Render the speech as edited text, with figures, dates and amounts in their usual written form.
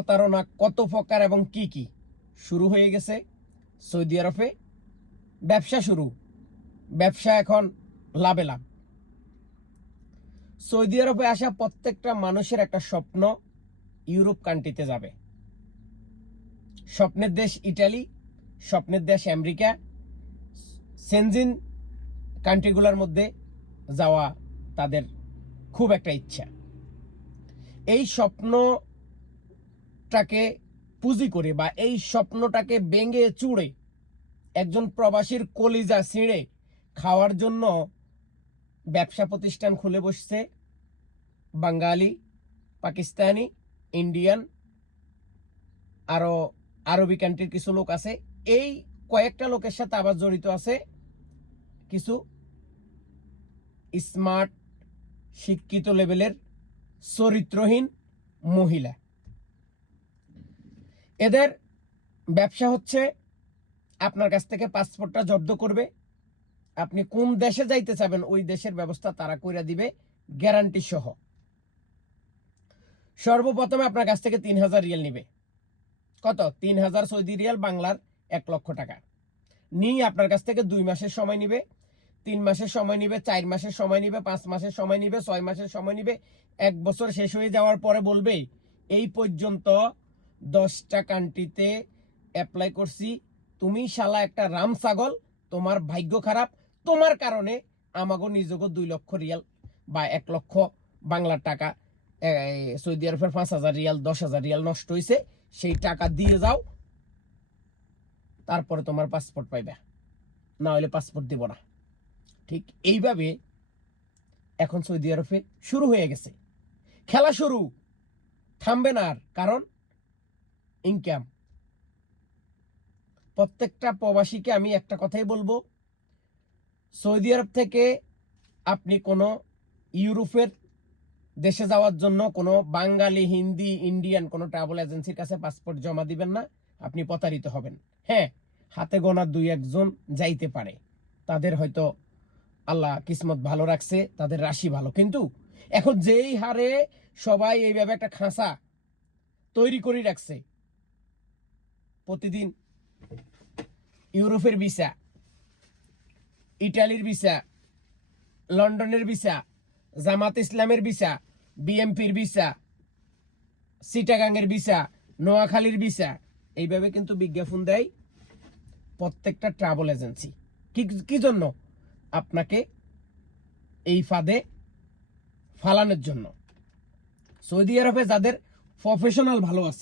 প্রতারণা কত প্রকার এবং কি কি শুরু হয়ে গেছে সৌদি আরবে। ব্যবসা এখন লাভে লাভ। সৌদি আরবে আসা প্রত্যেকটা মানুষের একটা স্বপ্ন ইউরোপ কান্ট্রিতে যাবে। স্বপ্নের দেশ ইটালি, স্বপ্নের দেশ আমেরিকা, সেনজিন কান্ট্রিগুলোর মধ্যে যাওয়া তাদের খুব একটা ইচ্ছা। এই স্বপ্নটাকে পুঁজি করে বা এই স্বপ্নটাকে ভেঙে চুড়ে একজন প্রবাসীর কলিজা ছিঁড়ে খাওয়ার জন্য ব্যবসা প্রতিষ্ঠান খুলে বসছে বাঙালি, পাকিস্তানি, ইন্ডিয়ান, আরো আরবি কান্ট্রির কিছু লোক আছে। এই কয়েকটা লোকের সাথে আবার জড়িত আছে কিছু স্মার্ট শিক্ষিত লেভেলের চরিত্রহীন মহিলা। এদের ব্যবসা হচ্ছে আপনার কাছ থেকে পাসপোর্টটা জব্দ করবে, আপনি কোন দেশে যাইতে চাবেন ওই দেশের ব্যবস্থা তারা কইরা দিবে গ্যারান্টি সহ। সর্বপ্রথমে আপনার কাছ থেকে 3000 রিয়াল নিবে। কত? 3000 সৌদি রিয়াল, বাংলার 1 লক্ষ টাকা নিয়ে আপনার কাছ থেকে 2 মাসের সময় নিবে, 3 মাসের সময় নিবে, 4 মাসের সময় নিবে, 5 মাসের সময় নিবে, 6 মাসের সময় নিবে। 1 বছর শেষ হয়ে যাওয়ার পরে বলবে এই পর্যন্ত 10টা কান্ট্রিতে অ্যাপ্লাই করছি, তুমি শালা একটা রাম ছাগল, তোমার ভাগ্য খারাপ, তোমার কারণে আমাগো নিজগো 2 লক্ষ রিয়াল বা 1 লক্ষ বাংলার টাকা, সৌদি আরবের 5000 রিয়াল 10,000 রিয়াল নষ্ট হয়েছে, সেই টাকা দিয়ে যাও, তারপরে তোমার পাসপোর্ট পাইবে, না হলে পাসপোর্ট দিব না। ঠিক এইভাবে এখন সৌদি আরবে শুরু হয়ে গেছে খেলা, শুরু থামবে না আর, কারণ ইনকাম। প্রত্যেকটা প্রবাসীকে আমি একটা কথাই বলবো, সৌদি আরব থেকে আপনি কোনো ইউরোপের দেশে যাওয়ার জন্য কোনো বাঙালি, হিন্দি, ইন্ডিয়ান কোনো ট্রাভেল এজেন্সির কাছে পাসপোর্ট জমা দিবেন না, আপনি প্রতারিত হবেন। হ্যাঁ, হাতে গোনা 2-1 জন যাইতে পারে, তাদের হয়তো আল্লাহ কিসমত ভালো রাখছে, তাদের রাশি ভালো, কিন্তু এখন যেই হারে সবাই এইভাবে একটা খাঁচা তৈরি করে রাখছে, প্রতিদিন ইউরোপের ভিসা, ইটালির ভিসা, লন্ডনের ভিসা, জামাত ইসলামের ভিসা, বিএমপির ভিসা, চিটাগাংয়ের ভিসা, নোয়াখালীর ভিসা, এইভাবে কিন্তু বিজ্ঞাপন দেয় প্রত্যেকটা ট্রাভেল এজেন্সি। কি জন্য? আপনাকে এই ফাঁদে ফালানোর জন্য। সৌদি আরবে যাদের প্রফেশনাল ভালো আছে,